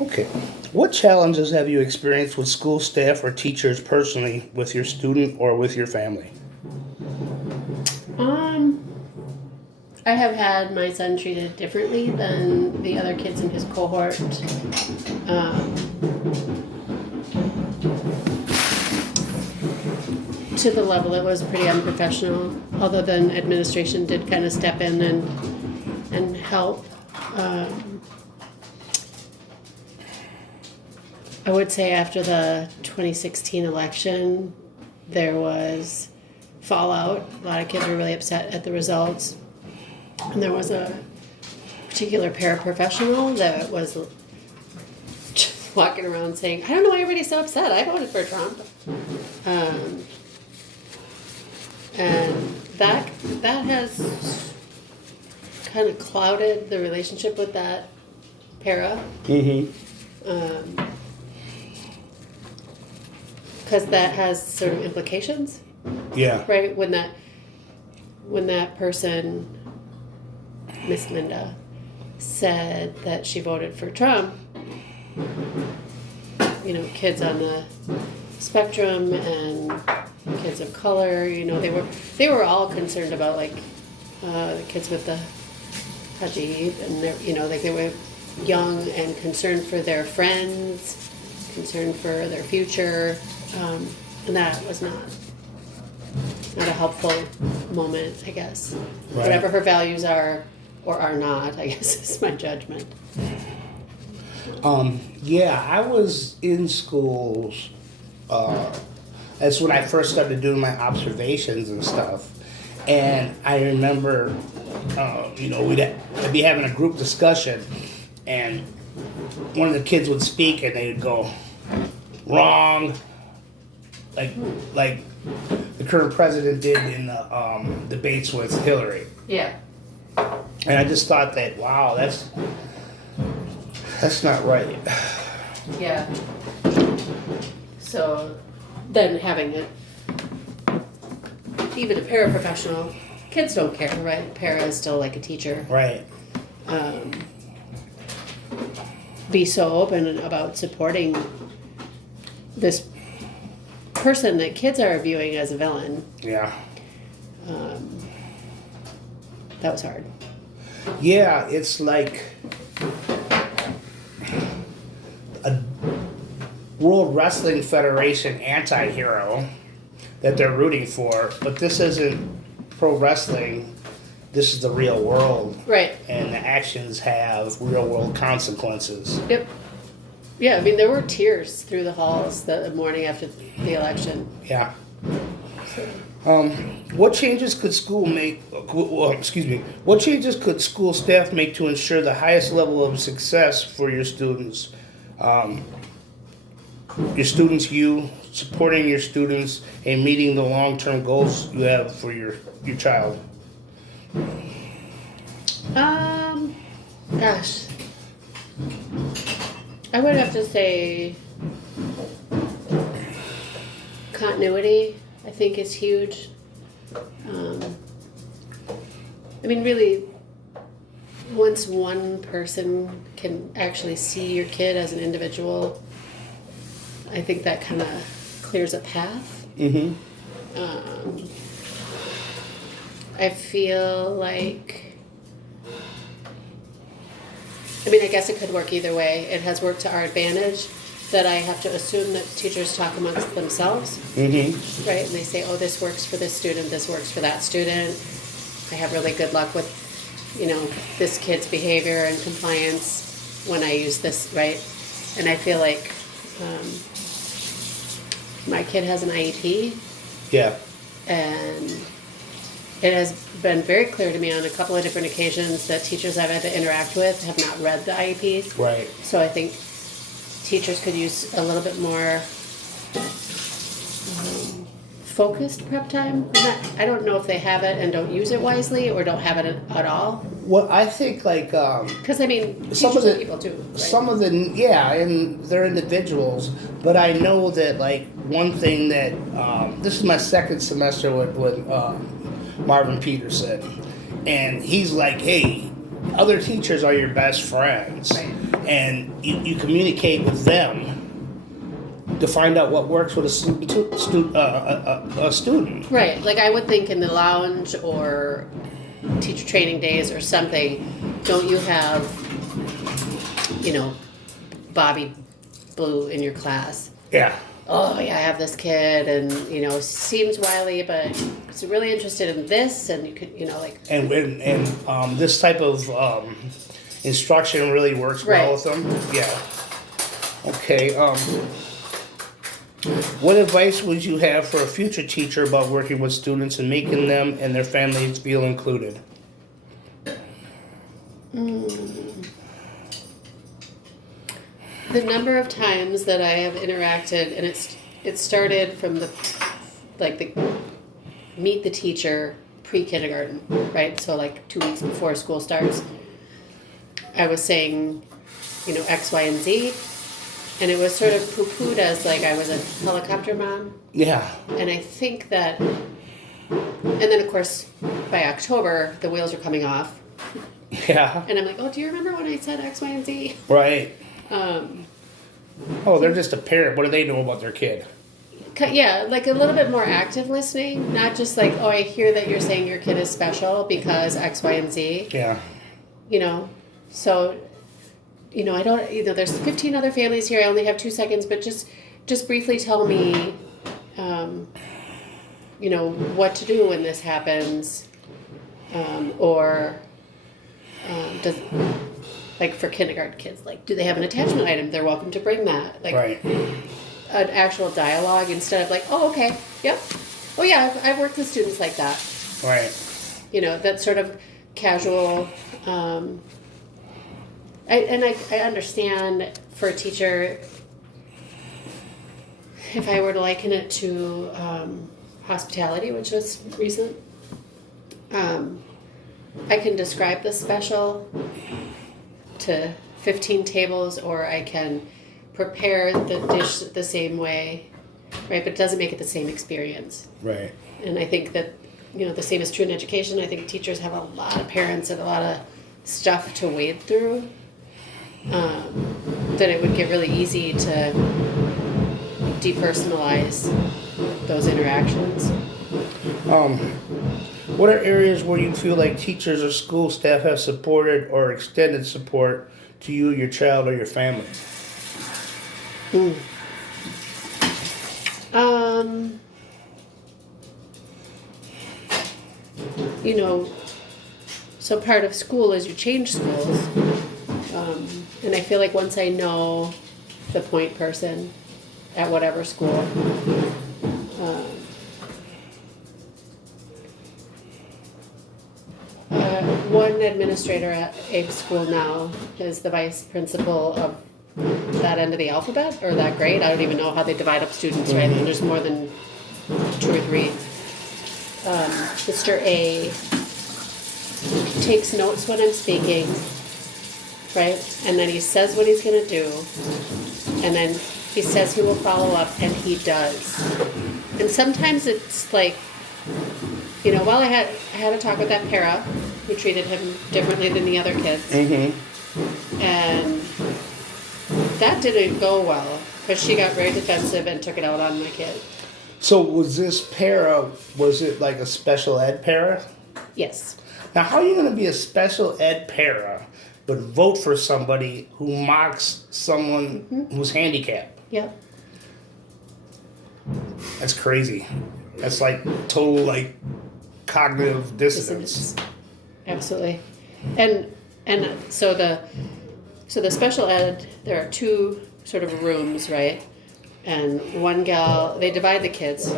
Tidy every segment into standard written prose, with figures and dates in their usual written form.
Okay. What challenges have you experienced with school staff or teachers personally with your student or with your family? Um, I have had my son treated differently than the other kids in his cohort. Um, to the level it was pretty unprofessional, although then administration did kind of step in and help. Um, I would say after the 2016 election, there was fallout. A lot of kids were really upset at the results. And there was a particular paraprofessional that was just walking around saying, I don't know why everybody's so upset. I voted for Trump. And that has kind of clouded the relationship with that para. Mm-hmm. Because that has sort of implications, Yeah. right? When that person, Miss Linda, said that she voted for Trump, you know, kids on the spectrum and kids of color, you know, they were all concerned about like the kids with the hijab, and you know, like they were young and concerned for their friends, concerned for their future. And that was not a helpful moment, I guess. Right. Whatever her values are or are not, I guess is my judgment. Yeah, I was in schools. That's when I first started doing my observations and stuff. And I remember, I'd be having a group discussion, and one of the kids would speak, and they would go, "Wrong," like the current president did in the debates with Hillary. Yeah. And I just thought that, wow, that's not right. Yeah. So then having it, even a paraprofessional, kids don't care, right? Para is still like a teacher. Right. Be so open about supporting this person that kids are viewing as a villain. Yeah. That was hard. Yeah, it's like a World Wrestling Federation anti-hero that they're rooting for, but this isn't pro wrestling. This is the real world. Right. And the actions have real world consequences. Yep. Yeah, I mean, there were tears through the halls the morning after the election. Yeah. So. What changes could school make? What changes could school staff make to ensure the highest level of success for your students? You supporting your students and meeting the long-term goals you have for your child. Gosh, I would have to say continuity, I think, is huge. I mean, really, once one person can actually see your kid as an individual, I think that kind of clears a path. Mm-hmm. I feel like, I mean, I guess it could work either way. It has worked to our advantage that I have to assume that teachers talk amongst themselves, Mm-hmm. right? And they say, oh, this works for this student, this works for that student. I have really good luck with, you know, this kid's behavior and compliance when I use this, right? And I feel like my kid has an IEP, Yeah. and it has been very clear to me on a couple of different occasions that teachers I've had to interact with have not read the IEPs. Right. So I think teachers could use a little bit more focused prep time. I don't know if they have it and don't use it wisely or don't have it at all. Well, I think like Because I mean, Some of teachers are the- people too. Right? some of the and they're individuals, but I know that like one thing that this is my second semester with Marvin Peterson, and he's like, hey, other teachers are your best friends, Right. and you communicate with them to find out what works with a student. Right, like I would think in the lounge or teacher training days or something, don't you have, you know, Bobby Blue in your class? Yeah. Oh yeah, I have this kid, and you know, seems wily, but is really interested in this, and you could, you know, like And this type of instruction really works well Right. with them. Yeah. Okay. What advice would you have for a future teacher about working with students and making them and their families feel included? the number of times that I have interacted, and it started from the meet the teacher pre-kindergarten, right? So like 2 weeks before school starts, I was saying, you know, X, Y, and Z, and it was sort of poo-pooed as like I was a helicopter mom. Yeah. And I think that, and then of course by October the wheels are coming off, Yeah. and I'm like, oh, do you remember when I said X, Y, and Z? Right. Um, Oh, they're just a parent. What do they know about their kid? Yeah, like a little bit more active listening, not just like, oh, I hear that you're saying your kid is special because X, Y, and Z. Yeah. You know, so, you know, I don't, you know, there's 15 other families here. I only have 2 seconds, but just briefly tell me, you know, what to do when this happens, or does. Like for kindergarten kids, like, do they have an attachment item? They're welcome to bring that. Like, Right. an actual dialogue instead of like, oh, okay, yep. Oh, yeah, I've worked with students like that. Right. You know, that sort of casual. I understand for a teacher, if I were to liken it to hospitality, which was recent, I can describe the special to 15 tables, or I can prepare the dish the same way, right? But it doesn't make it the same experience. Right. And I think that, you know, the same is true in education. I think teachers have a lot of parents and a lot of stuff to wade through, that it would get really easy to depersonalize those interactions. What are areas where you feel like teachers or school staff have supported or extended support to you, your child, or your family? You know, so part of school is you change schools. And I feel like once I know the point person at whatever school, one administrator at a school now is the vice principal of that end of the alphabet, or that grade. I don't even know how they divide up students, right? And there's more than 2 or 3. Mr. A takes notes when I'm speaking, right? And then he says what he's going to do, and then he says he will follow up, and he does. And sometimes it's like, you know, well, I had a talk with that para who treated him differently than the other kids, Mm-hmm. and that didn't go well because she got very defensive and took it out on my kid. So was this para, was it like a special ed para? Yes. Now, how are you going to be a special ed para but vote for somebody who mocks someone who's handicapped? Yep. That's crazy. That's like total like cognitive dissonance. Dissonance. Absolutely. And so the special ed, there are 2 sort of rooms, right? And one gal, they divide the kids.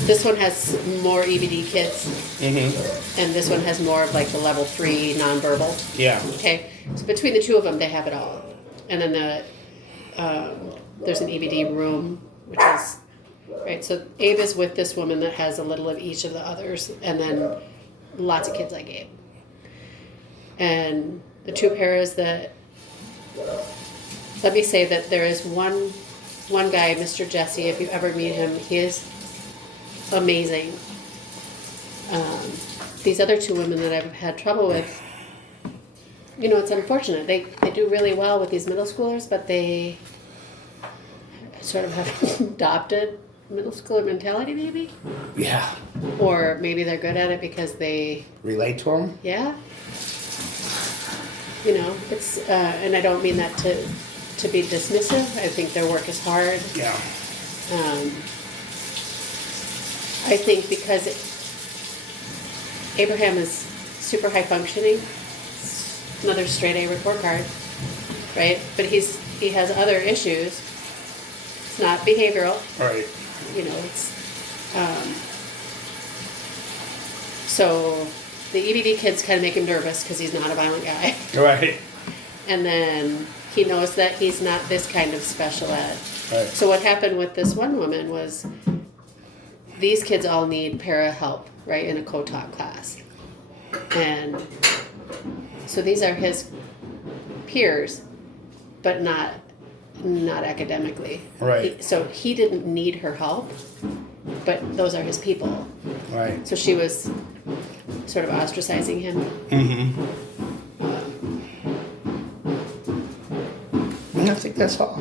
This one has more EBD kids, Mm-hmm. and this one has more of like the level 3 nonverbal. Yeah. Okay, so between the 2 of them, they have it all. And then there's an EBD room, which is, right, so Abe is with this woman that has a little of each of the others, and then lots of kids like Abe. And the 2 paras that, let me say that there is one guy, Mr. Jesse, if you ever meet him, he is amazing. These other 2 women that I've had trouble with, you know, it's unfortunate. They do really well with these middle schoolers, but they sort of have adopted middle schooler mentality, maybe? Yeah. Or maybe they're good at it because they, Relate to them? yeah. You know, it's, and I don't mean that to be dismissive. I think their work is hard. Yeah. I think because Abraham is super high functioning, another straight A report card, right? But he has other issues. It's not behavioral, Right. you know. It's so the EBD kids kind of make him nervous because he's not a violent guy, Right. and then he knows that he's not this kind of special ed. Right. So what happened with this one woman was these kids all need para help, right, in a co-taught class. And so these are his peers, but not academically. Right. So he didn't need her help, but those are his people. Right. So she was sort of ostracizing him. Mm-hmm. And I think that's all.